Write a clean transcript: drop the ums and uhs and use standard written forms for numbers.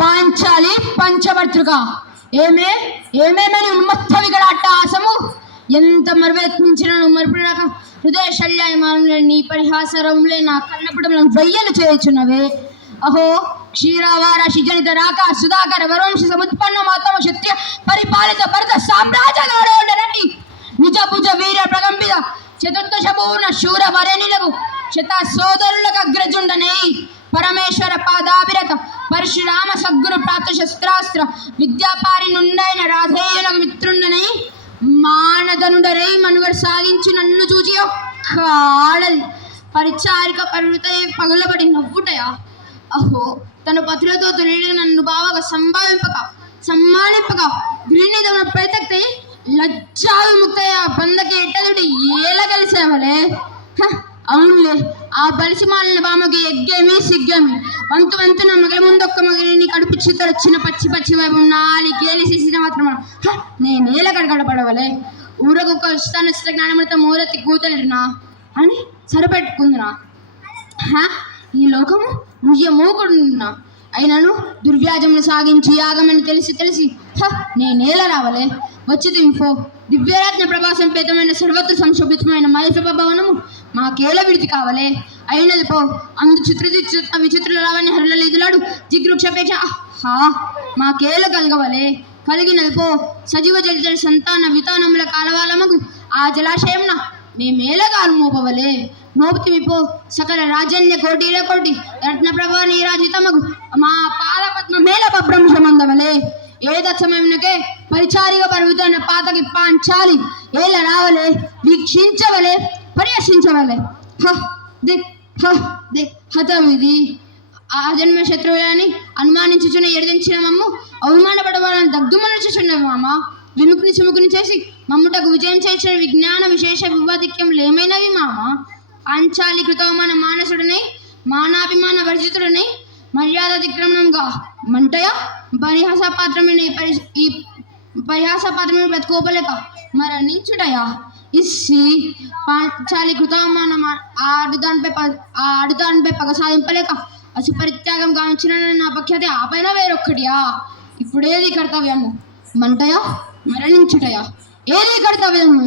పాంచాలి పంచవర్తృక ఏమేమని ఉన్మత్త వికటాట్టహాసము ఎంత మరువెత్తించినను మరుపుడు నాకు హృదయ శల్యాయమానులే నీ పరిహాసరములే నా కన్నపుటములను వెయ్యలు చేయుచున్నవే. అహో క్షీరవార శిజనిత రాక సుధాకర వరంశ సముత్పన్న మాతమ క్షత్రియ పరిపాలిత భరత సామ్రాజ్యగాడోడనని నిజ భుజ వీర ప్రకంపిత చతుర్దశ పూర్ణ శూర వరేణులకు శత సోదరులకు అగ్రజుండనై పరమేశ్వర పాదాభిరత పరశురామ సద్గురు ప్రాప్త శస్త్రాస్త్ర విద్యాపారి నుండైన రాధేయులకు మిత్రుండనై మానదనుడరై మనుగడ సాగించి నన్ను చూచి ఒక్క ఆడది పరిచారిక పరులతో పగులబడి నవ్వుటయా. అహో తన పతులతో తొలిడిన నన్ను బావగా సమ్మానింపక గృహిణితన ప్రతక్తై లజ్జావిముక్తయ బందకి ఎట్టదుడి ఏల కలిసేవలే. అవునులే ఆ బలిసిమాలిన బామకి ఎగ్గేమి సిగ్గేమి వంతు వంతున మగల ముందొక్క మగలిని కడుపు చిత్తరొచ్చిన పచ్చి వైపు నాలి గేలిసేసిన మాత్రం నేనేల గడగడపడవలే. ఊరకు ఇష్టానిష్ట జ్ఞానమృత మూరతి కూతలినా అని సరిపెట్టుకుందినా. ఈ లోకము మూకుడున్నా అయినను దుర్వ్యాజమును సాగించి యాగమని తెలిసి నేనేల రావలే. వచ్చి తింపో దివ్యరత్న ప్రభాసం పేతమైన సర్వత్ర సంశోభితమైన మహేశ్వర భవనము మాకేల విడిది కావలే. అయినది పో అందు విచిత్ర రావని హరులలీదులాడు జిగృక్షపేక్ష మాకేల కలగవలే. కలిగినది పో సజీవ జలిత సంతాన వితానముల కాలవాలమగు ఆ జలాశయంన మేమేల కాలు మోపవలే. మోపుతిమి పో సకల రాజన్య కోటిల కోటి రత్న ప్రభ నీరాజితమగు మా పాదపద్మ మేల భ్రంశమందవలే. ఏదమయమునకే పరిచారిగా పరుగుతున్న పాతకి పాంచాలి ఏల రావలే వీక్షించవలే పర్యసించవలే. హతమిది ఆ జన్మ శత్రువులని అనుమానించుచున్న ఎడిదించిన మమ్ము అవమానపడవాలని దగ్ధుమనుచుచున్నవి మామ. విముకుని సుముకుని చేసి మమ్ముటకు విజయం చేసిన విజ్ఞాన విశేష వివాదిక్యములు ఏమైనవి మామ. పాంచాలి కృతవమాన మానసుడనై మానాభిమాన వర్జితుడనై మర్యాద అతిక్రమణంగా మంటయ పరిహాసపాత్రమైన ఈ పరిహాసపాత్రమైన బ్రతుకోపలేక మరణించుటయా. ఇస్సి పాంచాలి కృతవమాన ఆడుదానిపై పగ సాధింపలేక అసి పరిత్యాగం గావించిన నా పక్షతే ఆ పైన వేరొక్కటియా. ఇప్పుడేది కర్తవ్యము మంటయా మరణించుటయా ఏది కర్తవ్యము.